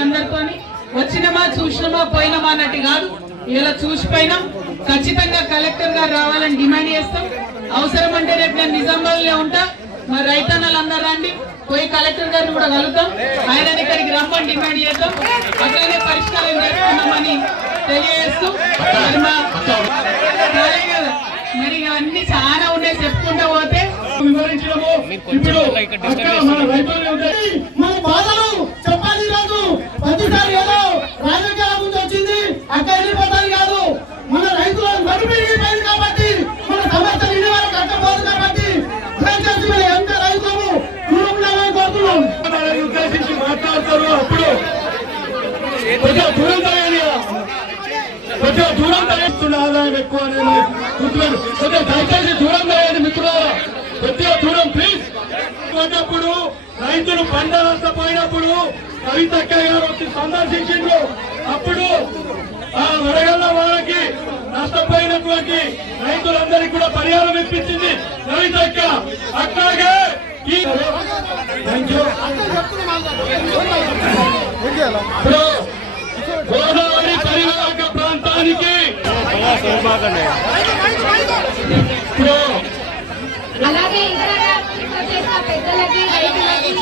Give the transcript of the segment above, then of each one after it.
అందరితో వచ్చినమా చూసినమా పోయినమా అన్నట్టు కాదు. ఇలా చూసిపోయినాం. ఖచ్చితంగా కలెక్టర్ గారు రావాలని డిమాండ్ చేస్తాం. అవసరం అంటే రేపు నేను నిజామాబాద్లో ఉంటా. మరి రైతన్నలు అందరు రండి. పోయి కలెక్టర్ గారిని కూడా కలుగుతాం ఆయన దగ్గరికి రమ్మని డిమాండ్ చేద్దాం. అట్లనే పరిష్కారం చేసుకున్నామని తెలియజేస్తూ మరి మా మరి చాలా ఉన్నాయి. చెప్పుకుంటా పోతే వివరించడము. ఇప్పుడు మన వైఫల్యం మన బాధలు ప్రతిసారి ఏదో రాజకీయాల ముందు వచ్చింది అక్కడ వెళ్ళిపోతాను కాదు మన రైతుల నడు పెరిగిపోయింది కాబట్టి మన సమస్యలు ఇన్ని వరకు కట్టబోదు కాబట్టి దయచేసి మీరు ఎంత రైతులు దూరంలో కోరుతున్నాం ఉద్దేశించి మాట్లాడతారు అప్పుడు కొంచెం దూరం తగ్గని కొంచెం దూరం తగ్గిస్తున్న ఆదాయం ఎక్కువ నేను కొంచెం దయచేసి దూరం తగ్గండి మిత్రులారా కొద్దిగా పోయినప్పుడు రైతులు పంట నష్టపోయినప్పుడు కవితక్క గారు వచ్చి సందర్శించిండ్రు. అప్పుడు ఆ వడగళ్ళ వాళ్ళకి నష్టపోయినటువంటి రైతులందరికీ కూడా పరిహారం ఇప్పించింది కవితక్క అట్లాగే గోదావరి పరివాహక ప్రాంతానికి ఇప్పుడు అలాగే పెద్దలకి రైతులకి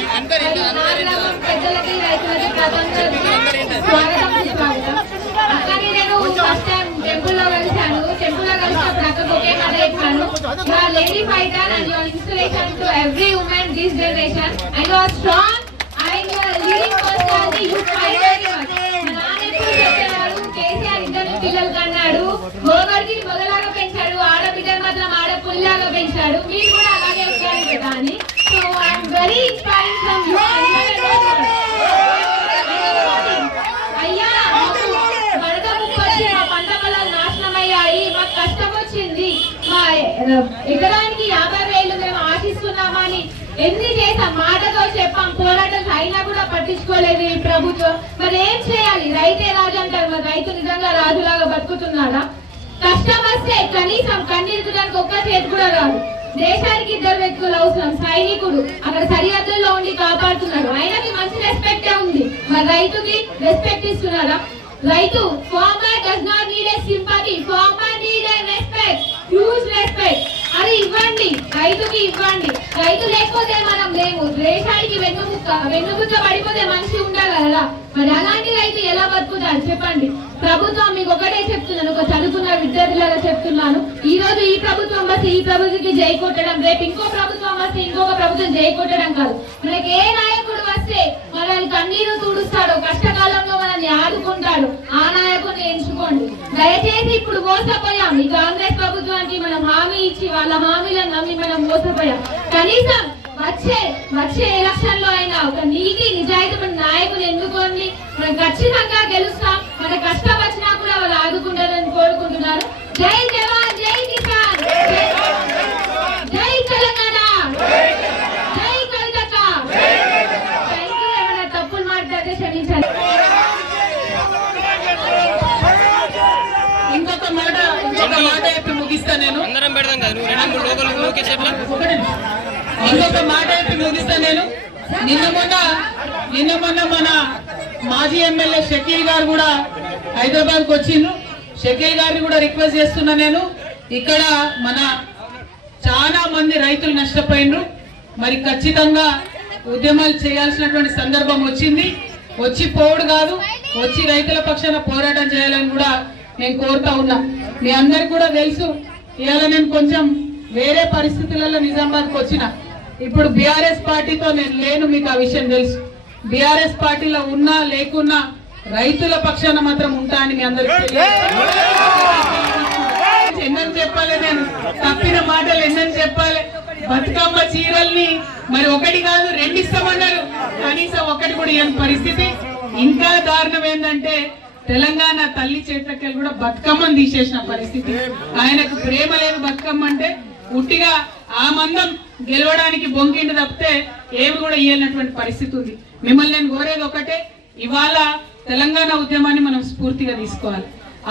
పెద్దలకి రైతులకి ప్రధానంగా స్వాగతం సుస్వాగతం. అట్లాగే నేను ఫస్ట్ టైం టెంపుల్లో కలిశాను. టెంపుల్లో కలిసినప్పుడు అక్కడికి ఒకే మాట చెప్పాను you are lady fighter and your inspiration to every women this generation and you are strong and leading personality you fight very much మా నాన్న ఎప్పుడు చెప్పేవారు కేసీఆర్ ఇద్దరు పిల్లలు కన్నాడు గోవర్ధి మొదలాగా పెంచాడు ఆడబిడ్డలు మాత్రం ఆడపుల్లాగా పెంచాడు మీరు కూడా అలాగే ఉంటారు కదా అని so I'm very inspiring from you అయ్యా మాకు వరద ముప్పు వచ్చి మా పంట పొలాలు నాశనం అయ్యాయి మాకు కష్టం వచ్చింది మా ఆ, ఎకరానికి యాభై వేలు మేము ఆశిస్తున్నామని ఎన్ని చేసాం మాటతో చెప్పాం పోరాటం అయినా కూడా పట్టించుకోలేదు ఈ ప్రభుత్వం. మరి ఏం చేయాలి? రైతే రాజు అంటారు మరి రైతు నిజంగా రాజులాగా బతుకుతున్నాడా? కష్టం వస్తే కనీసం కన్నీరుకోవడానికి ఒక్క చేతి కూడా రాదు. దేశానికి ఇద్దరు వ్యక్తులు అవసరం సైనికుడు అక్కడ సరిహద్దుల్లో ఉండి కాపాడుతున్నాడు. ఆయనకి మంచి రెస్పెక్టే ఉంది. మరి రైతుకి రెస్పెక్ట్ ఇస్తున్నారా? రైతు farmer does not need a sympathy farmer huge respect అది ఇవ్వండి. రైతుకి ఇవ్వండి. రైతు లేకపోతే మనం లేము. దేశానికి వెన్నుముక్క వెన్నుముక్క పడిపోతే మనిషి ఉండాలి కదా మరి అలాంటి రైతు ఎలా బతుకుతాడు? చెప్పండి. ప్రభుత్వం మీకు ఒకటే చెప్తున్నాను. ఒక చదువుకున్న విద్యార్థులుగా చెప్తున్నాను. ఈ రోజు ఈ ప్రభుత్వం వస్తే ఈ ప్రభుత్వకి జై కొట్టడం రేపు ఇంకో ప్రభుత్వం వస్తే ఇంకొక ప్రభుత్వం జై కొట్టడం కాదు. మనకి ఏ నాయకుడు వస్తే మనల్ని కన్నీరు తుడుస్తాడు. కష్టకాలంలో మనల్ని ఆదుకుంటాడు. ఆ నాయకుని ఎంచుకోండి. దయచేసి ఇప్పుడు మోసపోయాం. ఈ కాంగ్రెస్ ప్రభుత్వానికి మనం హామీ ఇచ్చి వాళ్ళ హామీలను నమ్మి మనం మోసపోయాం. కనీసం వచ్చే వచ్చే ఎలక్షన్లో అయినా ఒక నీతి నిజాయితీ నాయకుని ఎన్నుకోండి. మనం ఖచ్చితంగా గెలుస్తాం. మన కష్ట వచ్చినా కూడా వాళ్ళు ఆదుకుంటారని కోరుకుంటున్నారు జై జవాన్ జై కిసాన్ జై తెలంగాణ జై కవితక్క థ్యాంక్ యూ ఏమైనా తప్పులు మాట్లాడితే క్షమించండి ఇంకొక మాట ఇంకొక మాట చెప్పి ముగిస్తా నేను అందరం పెడదాం కదా నువ్వు రెండు మూడు లోకల్ ఇంకొక మాట అయితే ముగిస్తా నేను. నిన్న మొన్న నిన్న మొన్న మన మాజీ ఎమ్మెల్యే షకీల్ గారు కూడా హైదరాబాద్కు వచ్చిండ్రు. షకీల్ గారిని కూడా రిక్వెస్ట్ చేస్తున్నా నేను. ఇక్కడ మన చాలా మంది రైతులు నష్టపోయినరు మరి ఖచ్చితంగా ఉద్యమాలు చేయాల్సినటువంటి సందర్భం వచ్చింది. వచ్చి పోవుడు కాదు వచ్చి రైతుల పక్షాన పోరాటం చేయాలని కూడా నేను కోరుతా ఉన్నా. మీ అందరికి కూడా తెలుసు. ఇవాళ నేను కొంచెం వేరే పరిస్థితులలో నిజామాబాద్కి వచ్చిన ఇప్పుడు బీఆర్ఎస్ పార్టీతో నేను లేను మీకు ఆ విషయం తెలుసు. బీఆర్ఎస్ పార్టీలో ఉన్నా లేకున్నా రైతుల పక్షాన మాత్రం ఉంటా అని మీ అందరికీ ఎన్నని చెప్పాలి నేను? తప్పిన మాటలు ఎన్నని చెప్పాలి? బతుకమ్మ చీరల్ని మరి ఒకటి కాదు రెండు ఇస్తామన్నారు కనీసం ఒకటి కూడా ఇవ్వని పరిస్థితి. ఇంకా దారుణం ఏంటంటే తెలంగాణ తల్లి చేతకెళ్ళి కూడా బతుకమ్మను తీసేసిన పరిస్థితి. ఆయనకు ప్రేమ లేదు బతుకమ్మ అంటే ఉట్టిగా ఆ మందం గెలవడానికి బొంకిండి తప్పితే ఏమి కూడా ఇయ్యనటువంటి పరిస్థితి ఉంది. మిమ్మల్ని నేను కోరేది ఒకటే ఇవాళ తెలంగాణ ఉద్యమాన్ని మనం స్ఫూర్తిగా తీసుకోవాలి.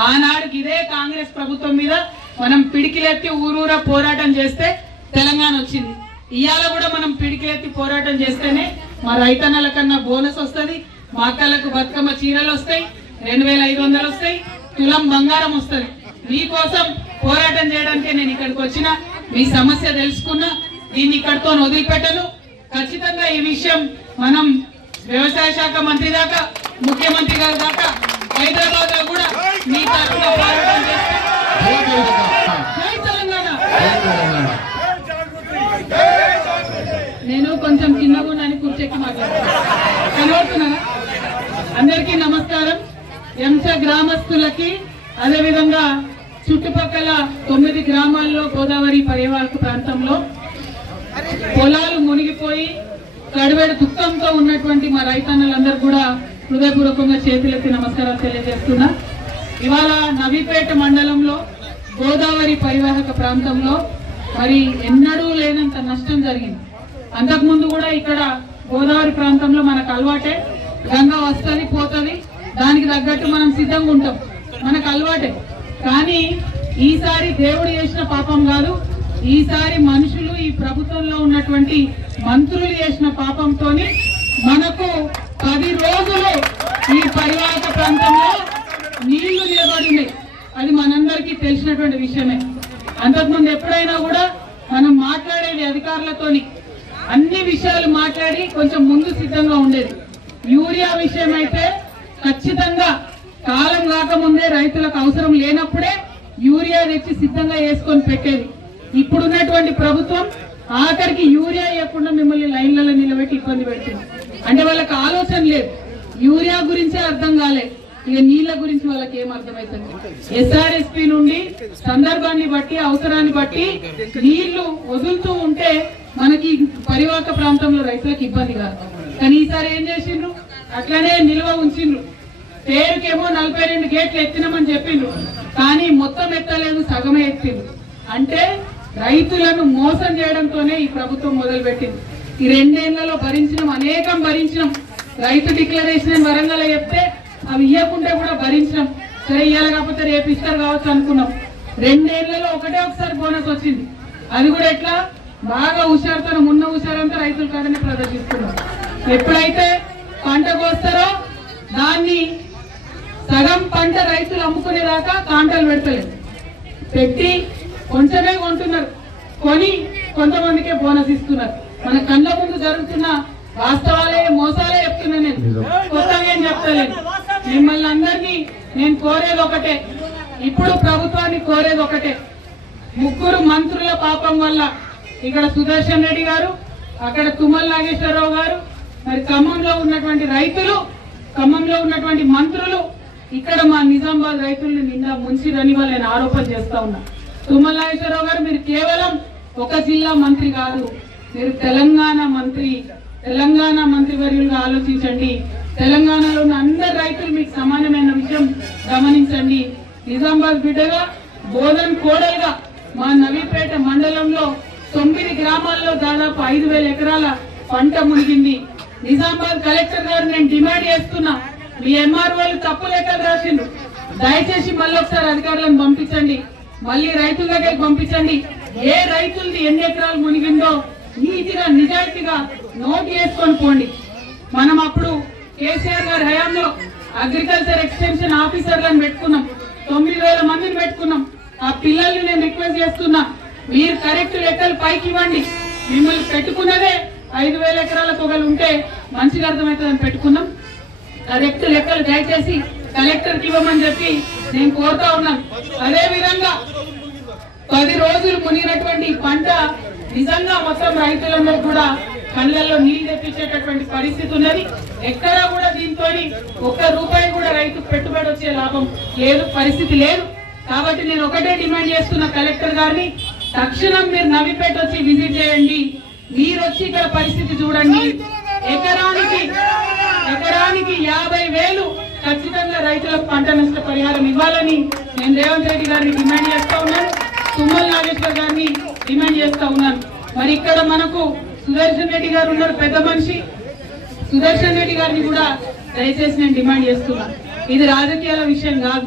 ఆనాడుకి ఇదే కాంగ్రెస్ ప్రభుత్వం మీద మనం పిడికిలెత్తి ఊరూరా పోరాటం చేస్తే తెలంగాణ వచ్చింది. ఇవాళ కూడా మనం పిడికిలెత్తి పోరాటం చేస్తేనే మా రైతన్నల కన్నా బోనస్ వస్తుంది మా అక్కలకు బతుకమ్మ చీరలు వస్తాయి రెండు వేల ఐదు వందలు వస్తాయి తులం బంగారం వస్తుంది. మీకోసం పోరాటం చేయడానికే నేను ఇక్కడికి వచ్చిన మీ సమస్య తెలుసుకున్నా దీన్ని ఇక్కడితో వదిలిపెట్టను. ఖచ్చితంగా ఈ విషయం మనం వ్యవసాయ శాఖ మంత్రి దాకా ముఖ్యమంత్రి గారి దాకా హైదరాబాద్లో కూడా మీ తరఫున పోరాటం నేను కొంచెం చిన్నగా ఉన్నాను కూర్చెక్కి మాట్లాడుతున్నాను అందరికీ నమస్కారం. ఎంస గ్రామస్తులకి అదేవిధంగా చుట్టుపక్కల తొమ్మిది గ్రామాల్లో గోదావరి పరివాహక ప్రాంతంలో పొలాలు మునిగిపోయి కడివేడు దుఃఖంతో ఉన్నటువంటి మా రైతన్నలందరూ కూడా హృదయపూర్వకంగా చేతులెత్తి నమస్కారాలు తెలియజేస్తున్నా. ఇవాళ నవీపేట మండలంలో గోదావరి పరివాహక ప్రాంతంలో మరి ఎన్నడూ లేనంత నష్టం జరిగింది. అంతకుముందు కూడా ఇక్కడ గోదావరి ప్రాంతంలో మనకు అలవాటే. గంగ వస్తుంది పోతుంది. దానికి తగ్గట్టు మనం సిద్ధంగా ఉంటాం. మనకు అలవాటే. కానీ ఈసారి దేవుడు చేసిన పాపం కాదు. ఈసారి మనుషులు ఈ ప్రభుత్వంలో ఉన్నటువంటి మంత్రులు చేసిన పాపంతో మనకు పది రోజులు ఈ పరివాహక ప్రాంతంలో నీళ్ళు నిలబడింది. అది మనందరికీ తెలిసినటువంటి విషయమే. అంతకుముందు ఎప్పుడైనా కూడా మనం మాట్లాడేది అధికారులతోని అన్ని విషయాలు మాట్లాడి కొంచెం ముందు సిద్ధంగా ఉండేది. యూరియా విషయం అయితే ఖచ్చితంగా కాలం రాకముందే రైతులకు అవసరం లేనప్పుడే యూరియా తెచ్చి సిద్ధంగా వేసుకొని పెట్టేది. ఇప్పుడున్నటువంటి ప్రభుత్వం ఆఖరికి యూరియా ఇవ్వకుండా మిమ్మల్ని లైన్లలో నిలబెట్టి ఇబ్బంది పెడుతుంది. అంటే వాళ్ళకి ఆలోచన లేదు. యూరియా గురించే అర్థం కాలే. ఇక నీళ్ళ గురించి వాళ్ళకి ఏం అర్థమవుతుంది ఎస్ఆర్ఎస్పి నుండి సందర్భాన్ని బట్టి అవసరాన్ని బట్టి నీళ్ళు వదులుతూ ఉంటే మనకి పరివాహక ప్రాంతంలో రైతులకు ఇబ్బంది కాదు. కానీ ఈసారి ఏం చేసిండ్రు? అట్లనే నిల్వ ఉంచిండ్రు. పేరుకేమో నలభై రెండు గేట్లు ఎత్తినామని చెప్పిండ్రు కానీ మొత్తం ఎత్తలేదు సగమే ఎత్తిండు. అంటే రైతులను మోసం చేయడంతోనే ఈ ప్రభుత్వం మొదలుపెట్టింది. ఈ రెండేళ్ళలో భరించినాం అనేకం భరించినాం. రైతు డిక్లరేషన్ వరంగల్ చెప్తే అవి ఇవ్వకుంటే కూడా భరించినాం. సరే ఇవ్వాలి కాకపోతే రేపు ఇస్తారు కావచ్చు అనుకున్నాం. రెండేళ్ళలో ఒకటే ఒకసారి బోనస్ వచ్చింది. అది కూడా ఎట్లా? బాగా హుషారుతో ఉన్న హుషారంతా రైతుల కాడనే ప్రదర్శిస్తున్నాం. ఎప్పుడైతే పంట కోస్తారో దాన్ని సగం పంట రైతులు అమ్ముకునేదాకా కాంటలు పెడతలేదు. పెట్టి కొంచెమే కొంటున్నారు. కొని కొంతమందికే బోనస్ ఇస్తున్నారు. మన కళ్ళ ముందు జరుగుతున్న వాస్తవాలే మోసాలే చెప్తున్నా నేను. కొత్తగా ఏం చెప్తలేను మిమ్మల్ని అందరినీ నేను కోరేది ఒకటే. ఇప్పుడు ప్రభుత్వాన్ని కోరేది ఒకటే. ముగ్గురు మంత్రుల పాపం వల్ల ఇక్కడ సుదర్శన్ రెడ్డి గారు అక్కడ తుమ్మల నాగేశ్వరరావు గారు మరి ఖమ్మంలో ఉన్నటువంటి రైతులు ఖమ్మంలో ఉన్నటువంటి మంత్రులు ఇక్కడ మా నిజామాబాద్ రైతుల్ని నిండా ముంచిరని వాళ్ళు నేను ఆరోపణ చేస్తా ఉన్నా. తుమ్మలాయేశ్వరరావు గారు మీరు కేవలం ఒక జిల్లా మంత్రి కాదు మీరు తెలంగాణ మంత్రి తెలంగాణ మంత్రి వర్యులుగా ఆలోచించండి. తెలంగాణలో ఉన్న అందరు రైతులు మీకు సమానమైన విషయం గమనించండి. నిజామాబాద్ బిడ్డగా బోధన్ కోడలుగా మా నవీపేట మండలంలో తొమ్మిది గ్రామాల్లో దాదాపు ఐదు వేల ఎకరాల పంట మునిగింది. నిజామాబాద్ కలెక్టర్ గారు నేను డిమాండ్ చేస్తున్నా మీ ఎంఆర్ఓలు తప్పు లెక్కలు రాసిండు దయచేసి మళ్ళీ ఒకసారి అధికారులను పంపించండి. మళ్ళీ రైతుల దగ్గరికి పంపించండి. ఏ రైతులది ఎన్ని ఎకరాలు మునిగిందో నీతిగా నిజాయితీగా నోట్ చేసుకొని పోండి. మనం అప్పుడు కేసీఆర్ గారి హయాంలో అగ్రికల్చర్ ఎక్స్టెన్షన్ ఆఫీసర్లను పెట్టుకున్నాం. తొమ్మిది వేల మందిని పెట్టుకున్నాం. ఆ పిల్లల్ని నేను రిక్వెస్ట్ చేస్తున్నా మీరు కరెక్ట్ లెక్కలు పైకి ఇవ్వండి. మిమ్మల్ని పెట్టుకున్నదే ఐదు వేల ఎకరాల పొగలు ఉంటే మంచిగా అర్థమవుతుందని పెట్టుకున్నాం. కరెక్ట్ లెక్కలు దయచేసి కలెక్టర్కి ఇవ్వమని చెప్పి నేను కోరుతా ఉన్నాను. అదే విధంగా పది రోజులు మునిగినటువంటి పంట నిజంగా మొత్తం రైతులందరూ కూడా కళ్ళల్లో నీళ్ళు తెప్పించేటటువంటి పరిస్థితి ఉన్నది. ఎక్కడా కూడా దీంతో ఒక్క రూపాయి కూడా రైతు పెట్టుబడి వచ్చే లాభం లేదు పరిస్థితి లేదు. కాబట్టి నేను ఒకటే డిమాండ్ చేస్తున్న కలెక్టర్ గారిని తక్షణం మీరు నవిపేట వచ్చి విజిట్ చేయండి. మీరు వచ్చి ఇక్కడ పరిస్థితి చూడండి. ఎకరానికి ఎకరానికి యాభై వేలు ఖచ్చితంగా రైతులకు పంట నష్ట పరిహారం ఇవ్వాలని నేను రేవంత్ రెడ్డి గారిని డిమాండ్ చేస్తా ఉన్నాను. తుమ్మల నాగేశ్వర్ గారిని డిమాండ్ చేస్తా ఉన్నాను. మరి ఇక్కడ మనకు సుదర్శన్ రెడ్డి గారు ఉన్నారు పెద్ద మనిషి. సుదర్శన్ రెడ్డి గారిని కూడా దయచేసి నేను డిమాండ్ చేస్తున్నాను ఇది రాజకీయాల విషయం కాదు.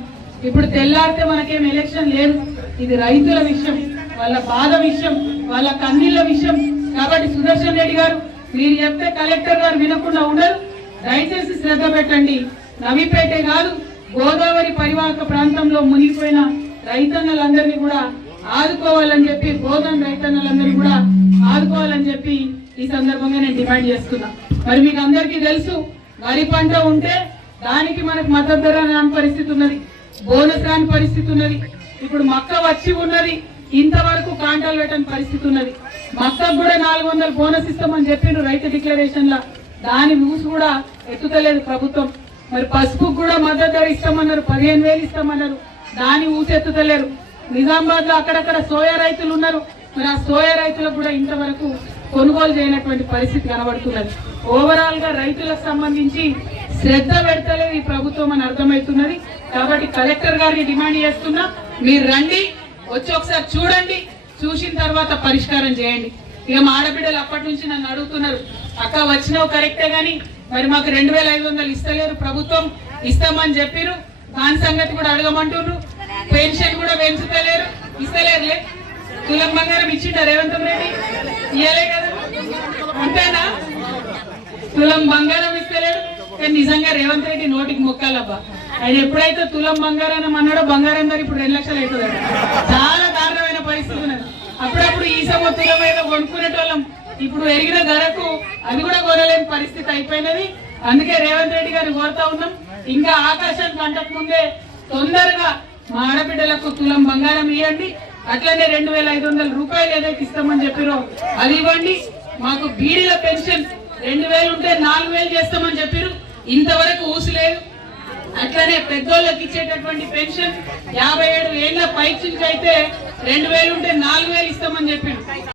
ఇప్పుడు తెల్లారితే మనకేం ఎలక్షన్ లేదు. ఇది రైతుల విషయం వాళ్ళ బాధ విషయం వాళ్ళ కన్నీళ్ళ విషయం. కాబట్టి సుదర్శన్ రెడ్డి గారు మీరు చెప్తే కలెక్టర్ గారు వినకుండా ఉండరు. దయచేసి శ్రద్ధ పెట్టండి. నవిపేటే కాదు గోదావరి పరివాహక ప్రాంతంలో మునిగిపోయిన రైతన్నలందరినీ కూడా ఆదుకోవాలని చెప్పి గోదాం రైతన్నలందరినీ కూడా ఆదుకోవాలని చెప్పి ఈ సందర్భంగా నేను డిమాండ్ చేస్తున్నా. మరి మీకు అందరికీ తెలుసు వరి పంట ఉంటే దానికి మనకు మద్దతు ధర రాని పరిస్థితి ఉన్నది బోనస్ రాని పరిస్థితి ఉన్నది. ఇప్పుడు మక్క వచ్చి ఉన్నది ఇంతవరకు కాంటాలు పెట్టని పరిస్థితి ఉన్నది. మక్కకు కూడా నాలుగు వందల బోనస్ ఇస్తామని చెప్పిండ్రు రైతు డిక్లరేషన్ లా దాని మూసి కూడా ఎత్తుతలేదు ప్రభుత్వం. మరి పసుపుకు కూడా మద్దతు ధర ఇస్తామన్నారు పదిహేను వేలు ఇస్తామన్నారు. దాని ఊసి ఎత్తుతలేరు. నిజామాబాద్లో అక్కడక్కడ సోయా రైతులు ఉన్నారు. మరి ఆ సోయా రైతులకు కూడా ఇంతవరకు కొనుగోలు చేయనటువంటి పరిస్థితి కనబడుతున్నది. ఓవరాల్గా రైతులకు సంబంధించి శ్రద్ధ పెడతలేదు ఈ ప్రభుత్వం అని అర్థమవుతున్నది. కాబట్టి కలెక్టర్ గారిని డిమాండ్ చేస్తున్నా మీరు రండి వచ్చి ఒకసారి చూడండి చూసిన తర్వాత పరిష్కారం చేయండి. ఇక మా ఆడబిడ్డలు అప్పటి నుంచి నన్ను అడుగుతున్నారు అక్క వచ్చినావు కరెక్టే కానీ మరి మాకు రెండు వేల ఐదు వందలు ఇస్తలేరు ప్రభుత్వం ఇస్తామని చెప్పిరు దాని సంగతి కూడా అడగమంటున్నారు పెన్షన్ కూడా పెంచుతలేరు ఇస్తలేరులే. తులం బంగారం ఇచ్చిండ రేవంత్ రెడ్డి? ఇయ్యలే కదా. అంతేనా? తులం బంగారం ఇస్తలేడు కానీ నిజంగా రేవంత్ రెడ్డి నోటికి మొక్కాలబ్బా. ఆయన ఎప్పుడైతే తులం బంగారం అన్నాడో బంగారం ధర ఇప్పుడు రెండు లక్షలు అవుతుంది చాలా దారుణమైన పరిస్థితి ఉన్నది. అప్పుడప్పుడు ఈ సమ తులం ఏదో కొనుక్కునేటోళ్ళం. ఇప్పుడు ఎరిగిన ధరకు అది కూడా కొనలేని పరిస్థితి అయిపోయినది. అందుకే రేవంత్ రెడ్డి గారిని కోరుతా ఉన్నాం. ఇంకా ఆకాశానికి అంటకు ముందే తొందరగా మా ఆడబిడ్డలకు తులం బంగారం ఇవ్వండి అట్లనే రెండు వేల ఐదు వందల రూపాయలు ఏదైతే ఇస్తామని చెప్పారో అది ఇవ్వండి. మాకు బీడీల పెన్షన్ రెండు వేలు ఉంటే నాలుగు వేలు చేస్తామని చెప్పారు. ఇంతవరకు ఊసలేదు. అట్లనే పెద్దోళ్ళకి ఇచ్చేటటువంటి పెన్షన్ యాభై ఏడు ఏళ్ళ పైచుకి అయితే రెండు వేలు ఉంటే నాలుగు వేలు ఇస్తామని చెప్పారు.